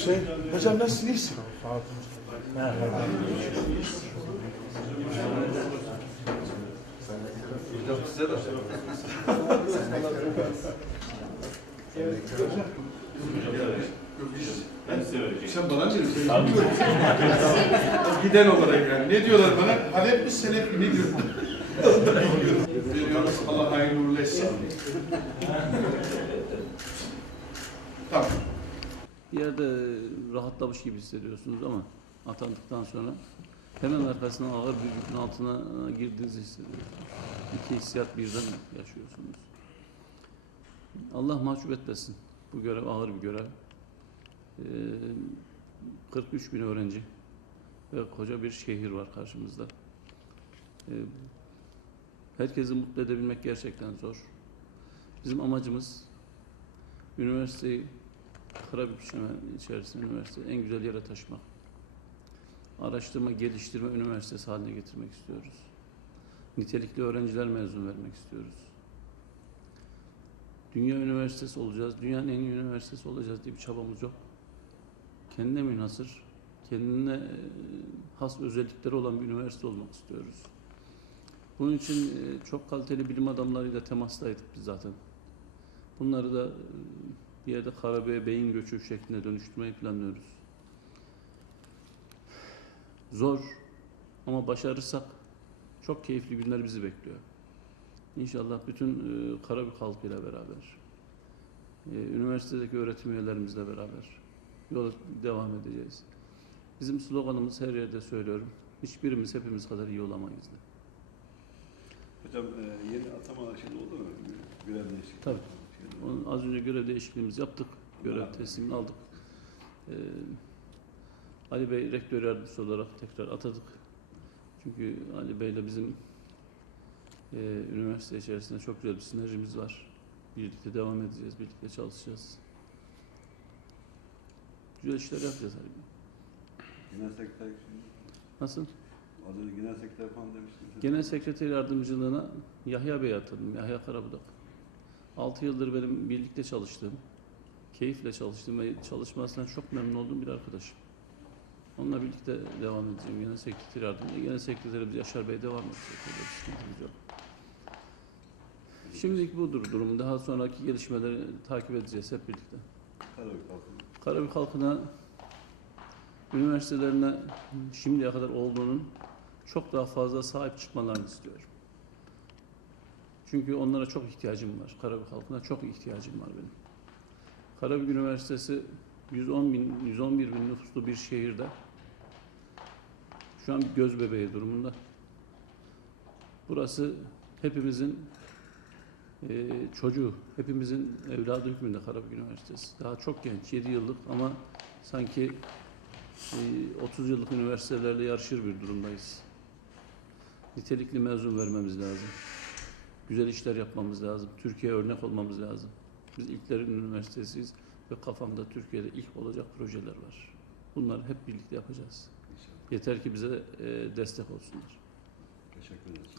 Hüseyin. Hocam nasılsın? İyisin? Sen bana mı? Giden olarak yani. Ne diyorlar bana? Halep mi selef mi? Ne diyor? Allah hayırlı uğurlu etsin. tamam. Bir yerde rahatlamış gibi hissediyorsunuz ama atandıktan sonra hemen arkasından ağır bir yükün altına e, girdiğinizi hissediyorsunuz. İki hissiyat birden yaşıyorsunuz. Allah mahcup etmesin. Bu görev ağır bir görev. Ee, 43 bin öğrenci ve koca bir şehir var karşımızda. Ee, herkesi mutlu edebilmek gerçekten zor. Bizim amacımız üniversiteyi kara bir düşünme içerisinde üniversite en güzel yere taşımak. Araştırma, geliştirme üniversitesi haline getirmek istiyoruz. Nitelikli öğrenciler mezun vermek istiyoruz. Dünya üniversitesi olacağız, dünyanın en iyi üniversitesi olacağız diye bir çabamız yok. Kendine münhasır, kendine e, has özellikleri olan bir üniversite olmak istiyoruz. Bunun için e, çok kaliteli bilim adamlarıyla temastaydık biz zaten. Bunları da e, bir yerde Karabey'e beyin göçü şeklinde dönüştürmeyi planlıyoruz. Zor ama başarırsak çok keyifli günler bizi bekliyor. İnşallah bütün e, Karabük halkıyla beraber, e, üniversitedeki öğretim üyelerimizle beraber yola devam edeceğiz. Bizim sloganımız her yerde söylüyorum. Hiçbirimiz hepimiz kadar iyi olamayız. de. Hocam e, yeni atama şeyi oldu mu? Görev değişikliği. Tabii. Onun az önce görev değişikliğimizi yaptık. Görev teslimini aldık. Ee, Ali Bey rektör yardımcısı olarak tekrar atadık. Çünkü Ali Bey ile bizim e, üniversite içerisinde çok güzel bir sinerjimiz var. Birlikte devam edeceğiz, birlikte çalışacağız. Güzel işler yapacağız Ali Bey. Genel sekreter şimdi. Nasıl? Az önce genel sekreter falan demiştiniz. Genel sekreter yardımcılığına Yahya Bey atadım, Yahya Karabudak. 6 yıldır benim birlikte çalıştığım, keyifle çalıştığım ve çalışmasından çok memnun olduğum bir arkadaşım. Onunla birlikte devam edeceğim. Genel sekreter yardımcılığı. Genel sekreterimiz Yaşar Bey devam edecek. Şimdilik budur durum. Daha sonraki gelişmeleri takip edeceğiz hep birlikte. Karabük halkı. Karabük halkına, üniversitelerine şimdiye kadar olduğunun çok daha fazla sahip çıkmalarını istiyorum. Çünkü onlara çok ihtiyacım var. Karabük halkına çok ihtiyacım var benim. Karabük Üniversitesi 110 bin, 111 bin nüfuslu bir şehirde şu an göz bebeği durumunda. Burası hepimizin eee, çocuğu, hepimizin evladı hükmünde Karabük Üniversitesi. Daha çok genç, 7 yıllık ama sanki eee, 30 yıllık üniversitelerle yarışır bir durumdayız. Nitelikli mezun vermemiz lazım. Güzel işler yapmamız lazım. Türkiye'ye örnek olmamız lazım. Biz ilklerin üniversitesiyiz ve kafamda Türkiye'de ilk olacak projeler var. Bunları hep birlikte yapacağız. İnşallah. Yeter ki bize eee, destek olsunlar. Teşekkür ederiz.